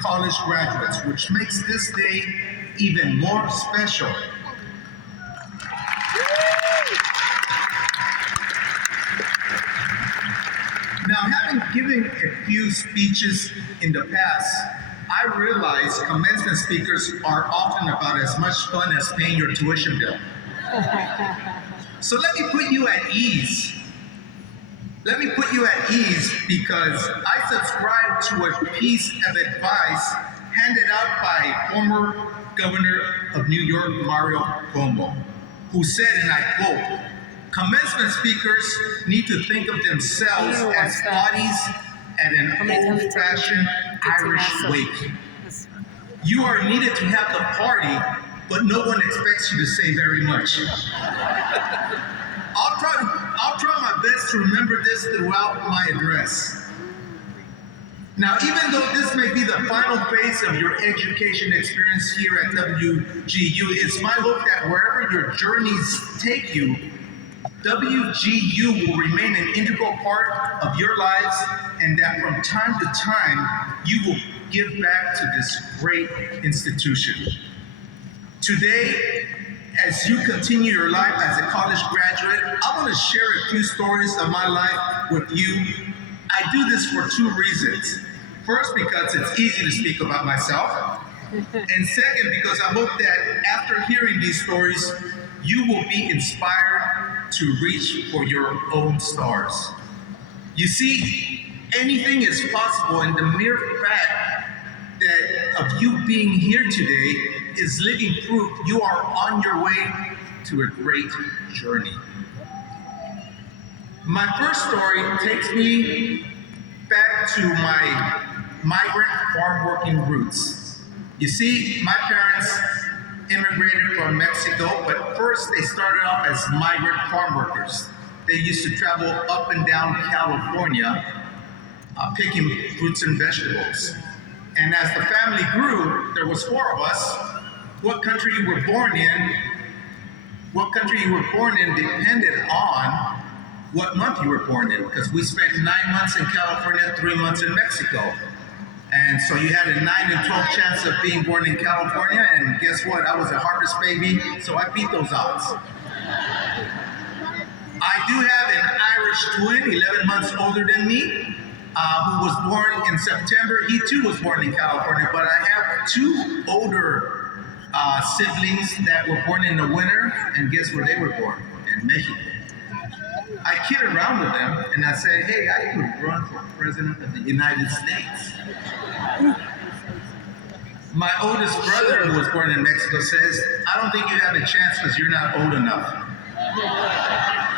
college graduates, which makes this day even more special. Now, having given a few speeches in the past, I realize commencement speakers are often about as much fun as paying your tuition bill. So let me put you at ease. Let me put you at ease because I subscribe to a piece of advice handed out by former Governor of New York, Mario Cuomo, who said, and I quote, "Commencement speakers need to think of themselves as bodies at an old-fashioned Irish wake. You are needed to have the party, but no one expects you to say very much." I'll try my best to remember this throughout my address. Now, even though this may be the final phase of your education experience here at WGU, it's my hope that wherever your journeys take you, WGU will remain an integral part of your lives, and that from time to time, you will give back to this great institution. Today, as you continue your life as a college graduate, I want to share a few stories of my life with you. I do this for two reasons. First, because it's easy to speak about myself. And second, because I hope that after hearing these stories, you will be inspired to reach for your own stars. You see, anything is possible, and the mere fact that of you being here today is living proof you are on your way to a great journey. My first story takes me back to my migrant farm working roots. You see, my parents immigrated from Mexico, but first they started off as migrant farm workers. They used to travel up and down California picking fruits and vegetables. And as the family grew, there was four of us. What country you were born in depended on what month you were born in, because we spent 9 months in California, 3 months in Mexico. And so you had a 9 and 12 chance of being born in California, and guess what? I was a harvest baby, so I beat those odds. I do have an Irish twin, 11 months older than me, who was born in September. He too was born in California, but I have two older siblings that were born in the winter, and guess where they were born? In Mexico. I kid around with them, and I said, hey, I could run for president of the United States. My oldest brother, who was born in Mexico, says, I don't think you have a chance because you're not old enough.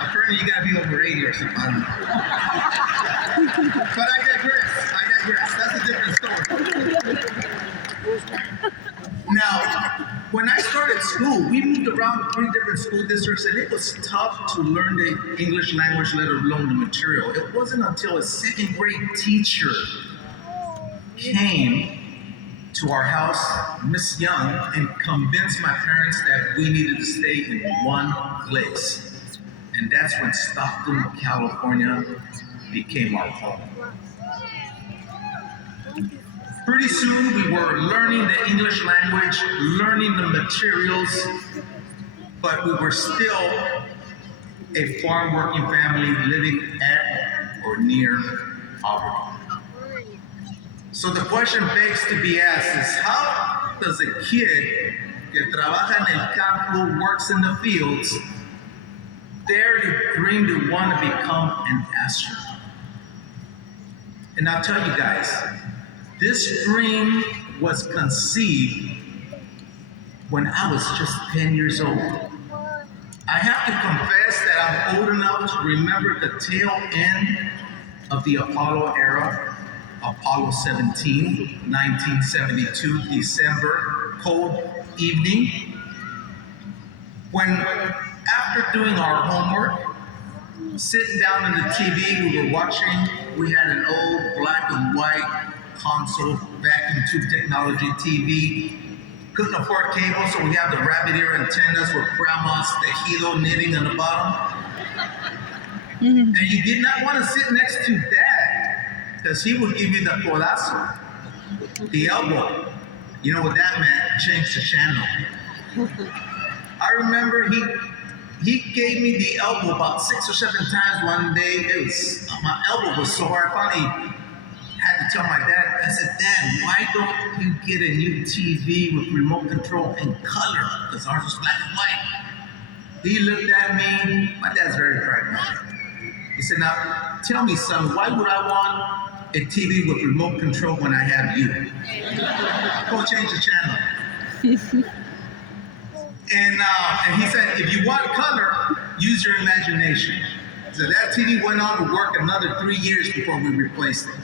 Apparently you gotta be over 80 or something. But I digress. That's a different story. Now, when I started school, we moved around 3 different school districts, and it was tough to learn the English language, let alone the material. It wasn't until a second grade teacher came to our house, Miss Young, and convinced my parents that we needed to stay in one place. And that's when Stockton, California became our home. Pretty soon we were learning the English language, learning the materials, but we were still a farm working family living at or near poverty. So the question begs to be asked is, how does a kid que trabaja en el campo, works in the fields, dare to dream to want to become an astronaut? And I'll tell you guys, this dream was conceived when I was just 10 years old. I have to confess that I'm old enough to remember the tail end of the Apollo era, Apollo 17, 1972, December, cold evening, when after doing our homework, sitting down on the TV we were watching, we had an old black and white console, vacuum tube technology TV. Couldn't afford cable, so we have the rabbit ear antennas with grandma's tejido knitting on the bottom. And you did not want to sit next to Dad, because he would give you the codazo. The elbow. You know what that meant? Change the channel. I remember he gave me the elbow about 6 or 7 times one day. It was my elbow was sore. I finally had to tell my dad. I said, Dad, why don't you get a new TV with remote control in color? Because ours was black and white. He looked at me. My dad's very pragmatic. He said, now tell me, son, why would I want a TV with remote control when I have you? Go change the channel. And he said, if you want color, use your imagination. So that TV went on to work another 3 years before we replaced it.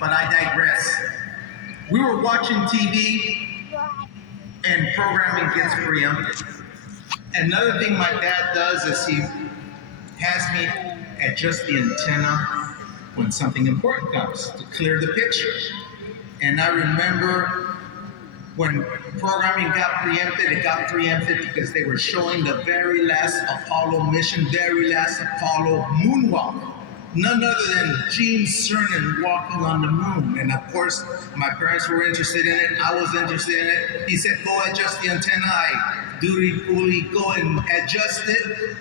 But I digress. We were watching TV and programming gets preempted. Another thing my dad does is he has me adjust the antenna when something important comes to clear the picture. And I remember when programming got preempted, it got preempted because they were showing the very last Apollo mission, very last Apollo moonwalk. None other than Gene Cernan walking on the moon. And of course, my parents were interested in it. I was interested in it. He said, go adjust the antenna. I dutifully go and adjust it.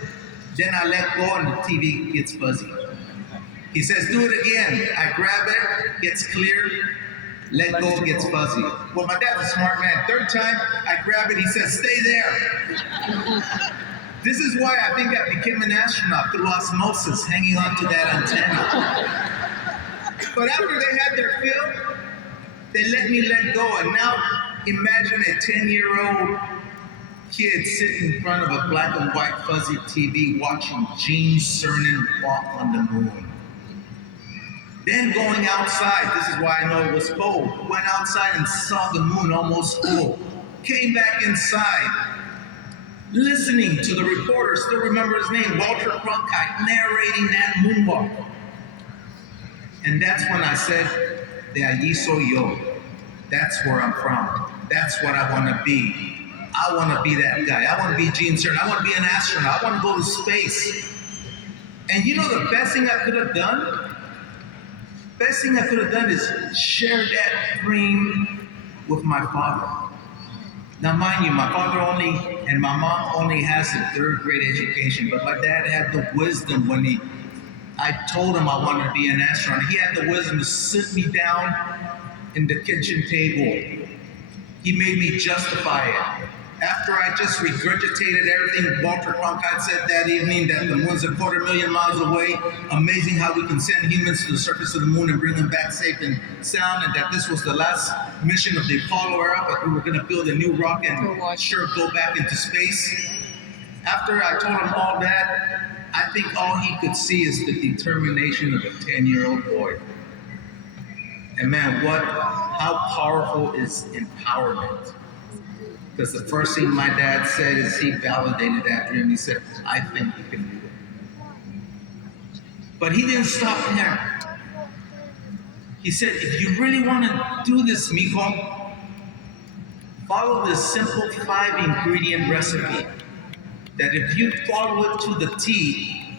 Then I let go and the TV gets fuzzy. He says, do it again. I grab it, gets clear, let go, gets fuzzy. Well, my dad's a smart man. Third time, I grab it, he says, stay there. This is why I think I became an astronaut through osmosis, hanging onto that antenna. But after they had their fill, they let me let go. And now imagine a 10-year-old kid sitting in front of a black and white fuzzy TV watching Gene Cernan walk on the moon. Then going outside, this is why I know it was cold. Went outside and saw the moon almost full. Came back inside. Listening to the reporter, still remember his name, Walter Cronkite, narrating that moonwalk. And that's when I said, de allí soy yo. That's where I'm from. That's what I want to be. I want to be that guy. I want to be Gene Cernan. I want to be an astronaut. I want to go to space. And you know the best thing I could have done? Best thing I could have done is share that dream with my father. Now, mind you, my father and my mom only has a 3rd grade education, but my dad had the wisdom when I told him I wanted to be an astronaut. He had the wisdom to sit me down in the kitchen table. He made me justify it. After I just regurgitated everything Walter Cronkite said that evening, that the moon's 250,000 miles away, amazing how we can send humans to the surface of the moon and bring them back safe and sound, and that this was the last mission of the Apollo era, but we were going to build a new rocket and sure go back into space. After I told him all that, I think all he could see is the determination of a 10-year-old boy. And man, how powerful is empowerment? Because the first thing my dad said is he validated that dream. He said, I think you can do it. But he didn't stop there. He said, if you really want to do this, mijo, follow this simple 5-ingredient recipe. That if you follow it to the T,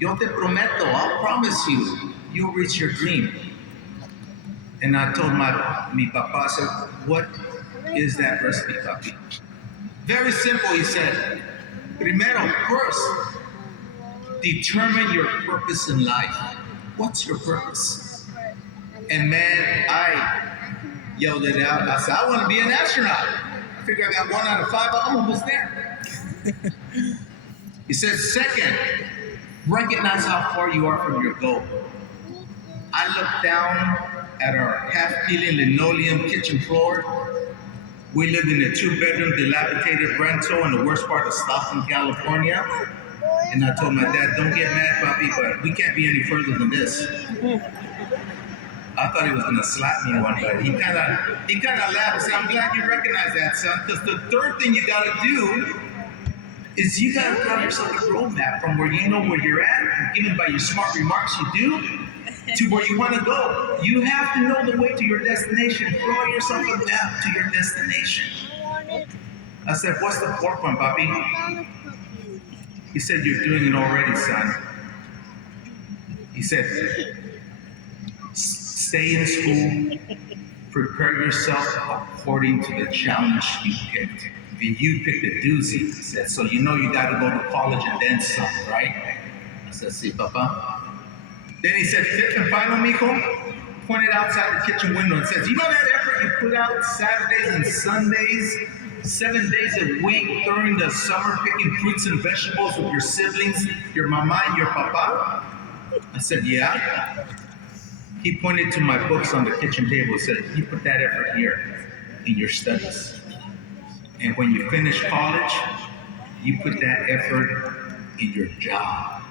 yo te prometo, I'll promise you, you'll reach your dream. And I told mi papa, I said, what is that recipe, papi? Very simple, he said. Primero, first, determine your purpose in life. What's your purpose? And man, I yelled it out. I said, I want to be an astronaut. I figure I got 1 out of 5. I'm almost there. He said, second, recognize how far you are from your goal. I looked down at our half-peeling linoleum kitchen floor. We lived in a 2-bedroom dilapidated rental in the worst part of Stockton, California. And I told my dad, don't get mad, papi, but we can't be any further than this. I thought he was gonna slap me one day. He kind of laughed and said, I'm glad you recognize that, son, because the third thing you gotta do is you gotta draw yourself a roadmap from where you know where you're at, given by your smart remarks you do, to where you want to go. You have to know the way to your destination. Draw yourself a map to your destination. I said, what's the 4th one, papi? He said, you're doing it already, son. He said, stay in school, prepare yourself according to the challenge you picked. And you picked a doozy. He said, so you know you got to go to college and then some, right? I said, sí, papa. Then he said, fifth and final, mijo, pointed outside the kitchen window and says, you know that effort you put out Saturdays and Sundays, 7 days a week during the summer, picking fruits and vegetables with your siblings, your mama and your papa? I said, yeah. He pointed to my books on the kitchen table and said, you put that effort here in your studies. And when you finish college, you put that effort in your job.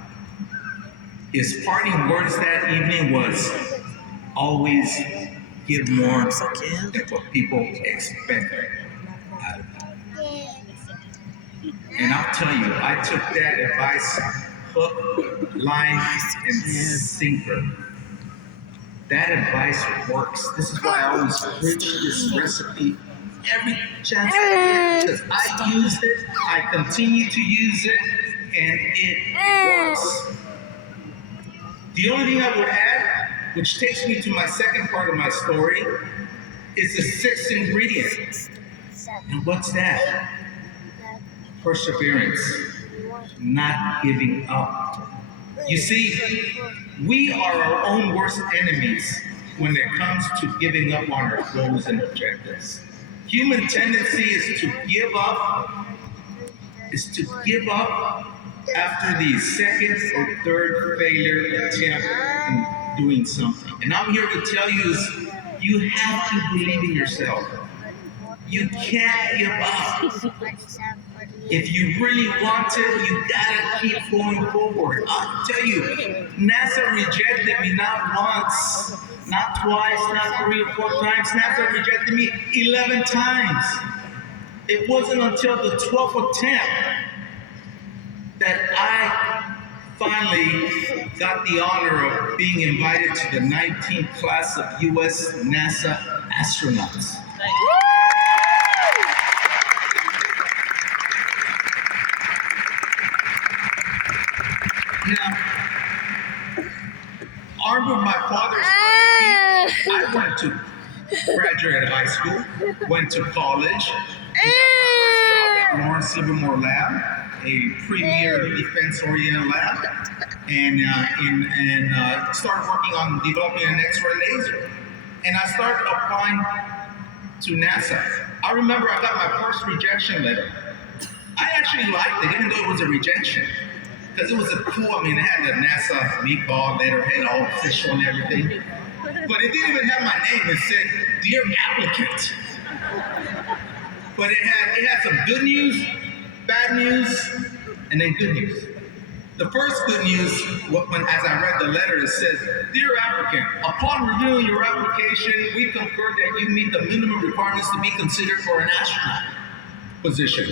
His parting words that evening was, always give more than what people expect out of you. And I'll tell you, I took that advice hook, line, and sinker. That advice works. This is why I always preach this recipe every chance I get, because I used it, I continue to use it, and it works. The only thing I would add, which takes me to my second part of my story, is the sixth ingredient. And what's that? Perseverance, not giving up. You see, we are our own worst enemies when it comes to giving up on our goals and objectives. Human tendency is to give up after the second or third failure attempt in doing something. And I'm here to tell you is you have to believe in yourself. You can't give up. If you really want it, you gotta keep going forward. I'll tell you, NASA rejected me not once, not twice, not 3 or 4 times. NASA rejected me 11 times. It wasn't until the 12th attempt that I finally got the honor of being invited to the 19th class of U.S. NASA astronauts. Now, armed with my father's recipe, I went to graduate high school, went to college, got my first job at Lawrence Livermore Lab, a premier defense-oriented lab, and started working on developing an X-ray laser. And I started applying to NASA. I remember I got my first rejection letter. I actually liked it, even though it was a rejection. Because it was a cool, it had the NASA meatball letterhead, all official and everything. But it didn't even have my name. It said, "Dear applicant." But it had some good news, bad news, and then good news. The first good news, as I read the letter, it says, "Dear applicant, upon reviewing your application, we concur that you meet the minimum requirements to be considered for an astronaut position."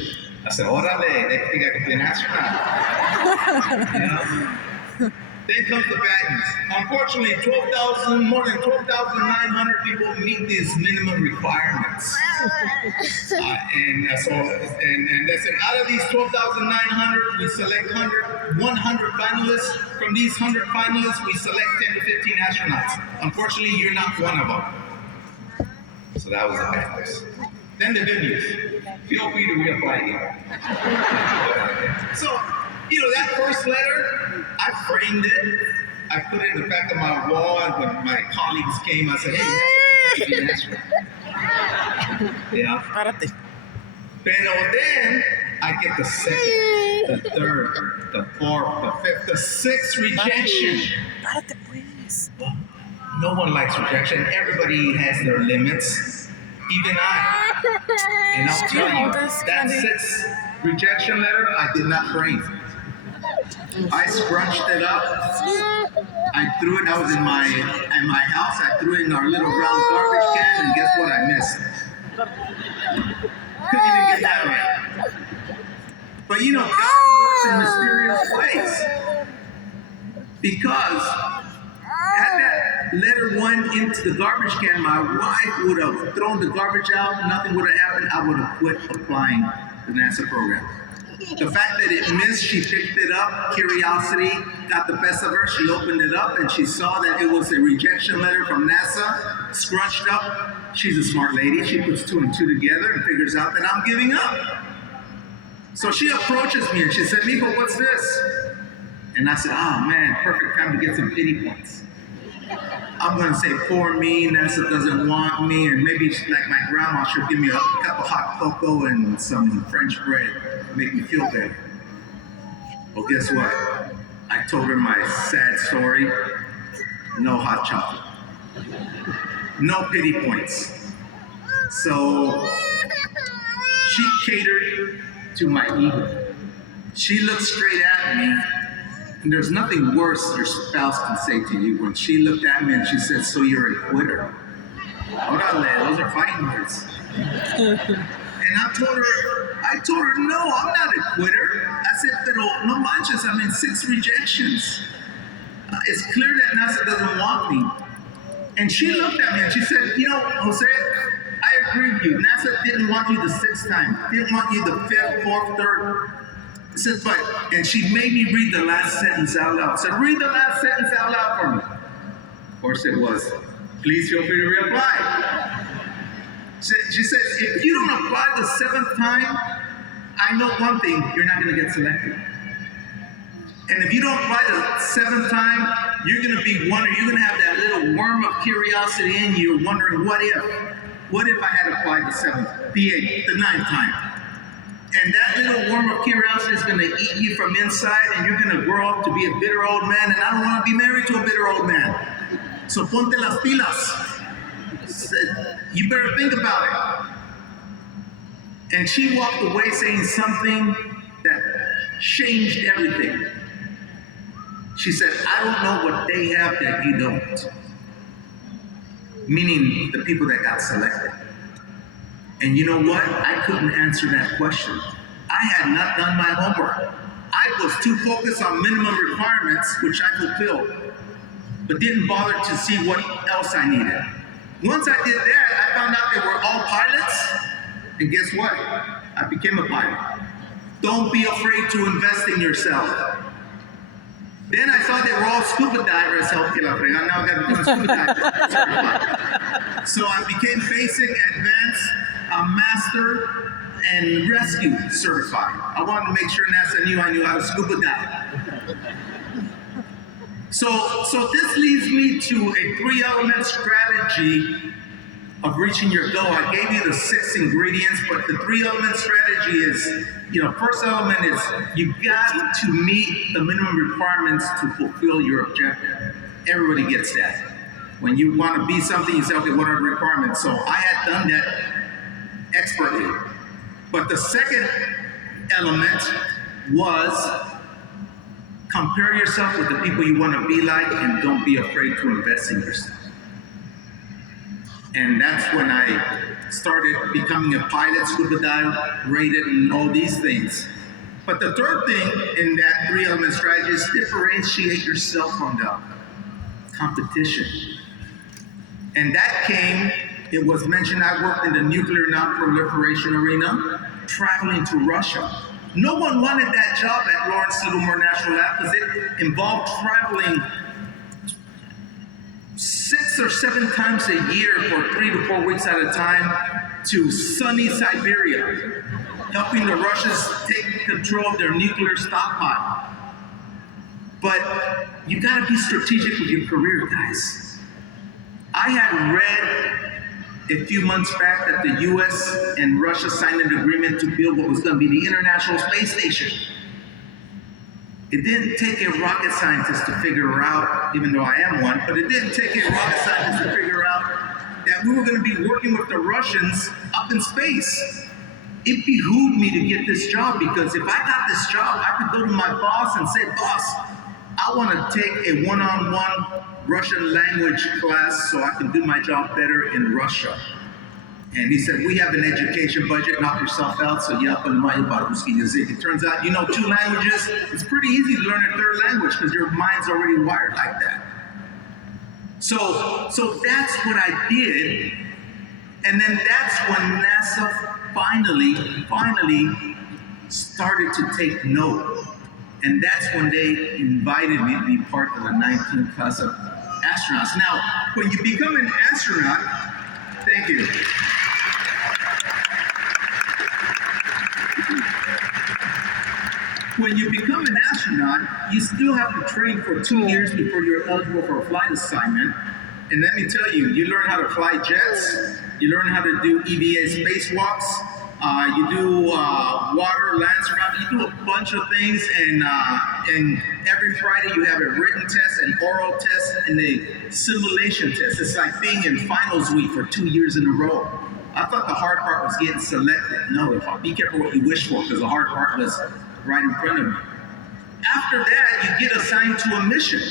I said, "Orale, they think I can be an astronaut." You know? Then comes the bad news. Unfortunately, more than 12,900 people meet these minimum requirements. And they said, out of these 12,900, we select 100 finalists. From these 100 finalists, we select 10 to 15 astronauts. Unfortunately, you're not one of them. So that was the bad news. Then the good news. Feel free to reapply again. So, that first letter, I framed it. I put it in the back of my wall, and when my colleagues came, I said, "Hey, that's right." Yeah. Pero then I get the second, the third, the fourth, the fifth, the sixth rejection. Well, no one likes rejection. Everybody has their limits. Even I. And I'll tell you, that sixth rejection letter, I did not frame. I scrunched it up. I threw it. I was in my house. I threw it in our little round garbage can, and guess what? I missed. Couldn't even get that right. But God works in mysterious ways. Because had that letter went into the garbage can, my wife would have thrown the garbage out. Nothing would have happened. I would have quit applying the NASA program. The fact that it missed, she picked it up. Curiosity got the best of her. She opened it up and she saw that it was a rejection letter from NASA, scrunched up. She's a smart lady. She puts two and two together and figures out that I'm giving up. So she approaches me and she said, "Mijo, what's this?" And I said, "Oh man, perfect time to get some pity points. I'm gonna say, poor me, NASA doesn't want me, and maybe like my grandma should give me a cup of hot cocoa and some French bread, make me feel better." Well, guess what? I told her my sad story. No hot chocolate. No pity points. So she catered to my ego. She looked straight at me. And there's nothing worse your spouse can say to you. When she looked at me and she said, "So you're a quitter?" Orale, those are fighting words. And I told her, "No, I'm not a quitter." I said, "Pero no manches, I mean 6 rejections. It's clear that NASA doesn't want me." And she looked at me and she said, "You know, Jose, I agree with you. NASA didn't want you the 6th time, didn't want you the 5th, 4th, 3rd. I said, but," and she made me read the last sentence out loud. I said, "Read the last sentence out loud for me." Of course it was, "Please feel free to reapply." She said, "If you don't apply the 7th time, I know one thing, you're not gonna get selected. And if you don't apply the 7th time, you're gonna be wondering, you're gonna have that little worm of curiosity in you, wondering, what if I had applied the 7th, the 8th, the 9th time? And that little worm of curiosity is going to eat you from inside, and you're going to grow up to be a bitter old man, and I don't want to be married to a bitter old man. So ponte las pilas. You better think about it." And she walked away saying something that changed everything. She said, "I don't know what they have that you don't." Meaning the people that got selected. And you know what? I couldn't answer that question. I had not done my homework. I was too focused on minimum requirements, which I fulfilled, but didn't bother to see what else I needed. Once I did that, I found out they were all pilots, and guess what? I became a pilot. Don't be afraid to invest in yourself. Then I thought they were all scuba divers. Help que la fregada. Now I got to become a scuba diver. Certified. So I became basic, advanced, master, and rescue certified. I wanted to make sure NASA knew I knew how to scuba dive. So this leads me to a 3-element strategy of reaching your goal. I gave you the 6 ingredients, but the 3-element strategy is, first element is you got to meet the minimum requirements to fulfill your objective. Everybody gets that. When you want to be something, you say, okay, what are the requirements? So I had done that expertly. But the second element was compare yourself with the people you want to be like, and don't be afraid to invest in yourself. And that's when I started becoming a pilot, scuba dive, rated, and all these things. But the third thing in that 3-element strategy is differentiate yourself from the competition. And that came, it was mentioned, I worked in the nuclear non-proliferation arena, traveling to Russia. No one wanted that job at Lawrence Livermore National Lab because it involved traveling 6 or 7 times a year for 3 to 4 weeks at a time to sunny Siberia, helping the Russians take control of their nuclear stockpile. But you gotta be strategic with your career, guys. I had read a few months back that the US and Russia signed an agreement to build what was gonna be the International Space Station. It didn't take a rocket scientist to figure out, even though I am one, but it didn't take a rocket scientist to figure out that we were going to be working with the Russians up in space. It behooved me to get this job, because if I got this job, I could go to my boss and say, "Boss, I want to take a one-on-one Russian language class so I can do my job better in Russia." And he said, "We have an education budget, knock yourself out, so yeah, it turns out you know 2 languages. It's pretty easy to learn a 3rd language because your mind's already wired like that." So that's what I did. And then that's when NASA finally started to take note. And that's when they invited me to be part of the 19th class of astronauts. Now, when you become an astronaut, thank you. When you become an astronaut, you still have to train for 2 years before you're eligible for a flight assignment. And let me tell you, you learn how to fly jets, you learn how to do EVA spacewalks, you do water, land surround, you do a bunch of things, and every Friday you have a written test, an oral test, and a simulation test. It's like being in finals week for 2 years in a row. I thought the hard part was getting selected. No, be careful what you wish for, because the hard part was right in front of me. After that, you get assigned to a mission.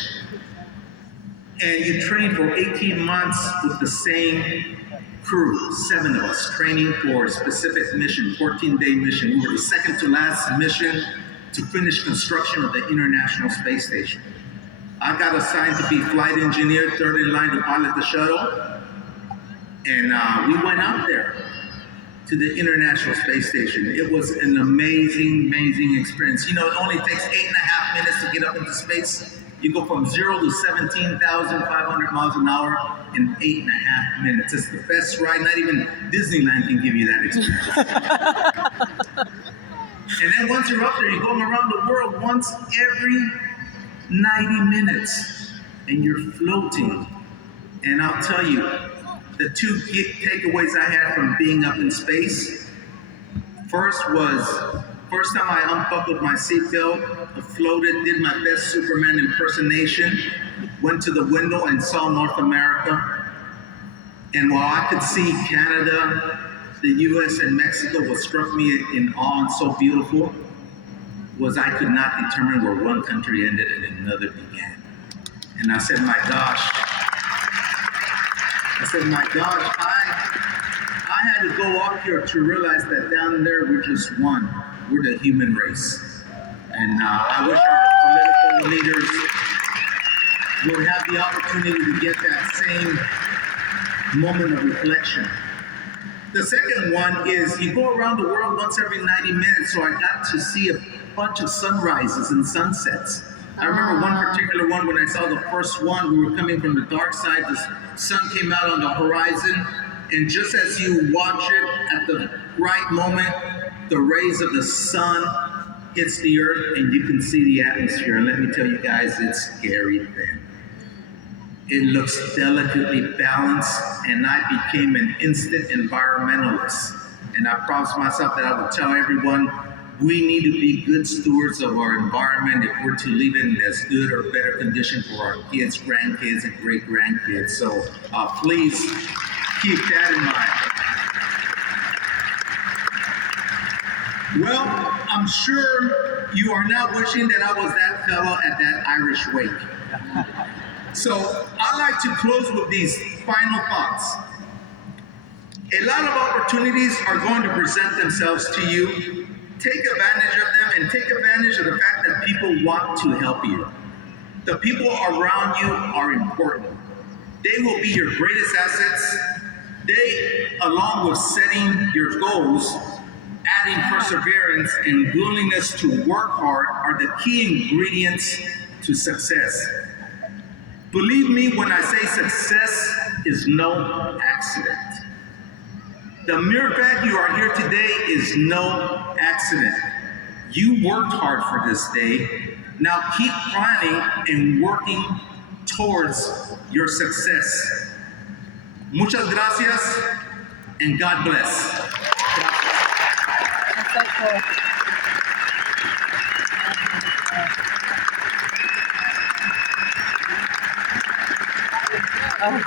And you train for 18 months with the same crew, 7 of us, training for a specific mission, 14-day mission. We were the second to last mission to finish construction of the International Space Station. I got assigned to be flight engineer, third in line to pilot the shuttle. And we went out there to the International Space Station. It was an amazing, amazing experience. You know, it only takes 8.5 minutes to get up into space. You go from 0 to 17,500 miles an hour in 8.5 minutes. It's the best ride. Not even Disneyland can give you that experience. And then once you're up there, you're going around the world once every 90 minutes. And you're floating. And I'll tell you, the two takeaways I had from being up in space. First time I unbuckled my seatbelt, floated, did my best Superman impersonation, went to the window and saw North America. And while I could see Canada, the US, and Mexico, what struck me in awe and so beautiful was I could not determine where one country ended and another began. And I said, my gosh, I had to go up here to realize that down there we're just one. We're the human race. And I wish our political leaders would have the opportunity to get that same moment of reflection. The second one is you go around the world once every 90 minutes, so I got to see a bunch of sunrises and sunsets. I remember one particular one when I saw the first one, we were coming from the dark side, the sun came out on the horizon, and just as you watch it at the right moment, the rays of the sun hits the earth and you can see the atmosphere. And let me tell you guys, it's scary thin. It looks delicately balanced, and I became an instant environmentalist. And I promised myself that I would tell everyone, we need to be good stewards of our environment if we're to leave it in as good or better condition for our kids, grandkids, and great-grandkids. So please keep that in mind. Well, I'm sure you are now wishing that I was that fellow at that Irish wake. So I like to close with these final thoughts. A lot of opportunities are going to present themselves to you. Take advantage of them, and take advantage of the fact that people want to help you. The people around you are important. They will be your greatest assets. They, along with setting your goals, adding perseverance and willingness to work hard, are the key ingredients to success. Believe me when I say success is no accident. The mere fact you are here today is no accident. You worked hard for this day. Now keep planning and working towards your success. Muchas gracias and God bless. That's so cool. Oh.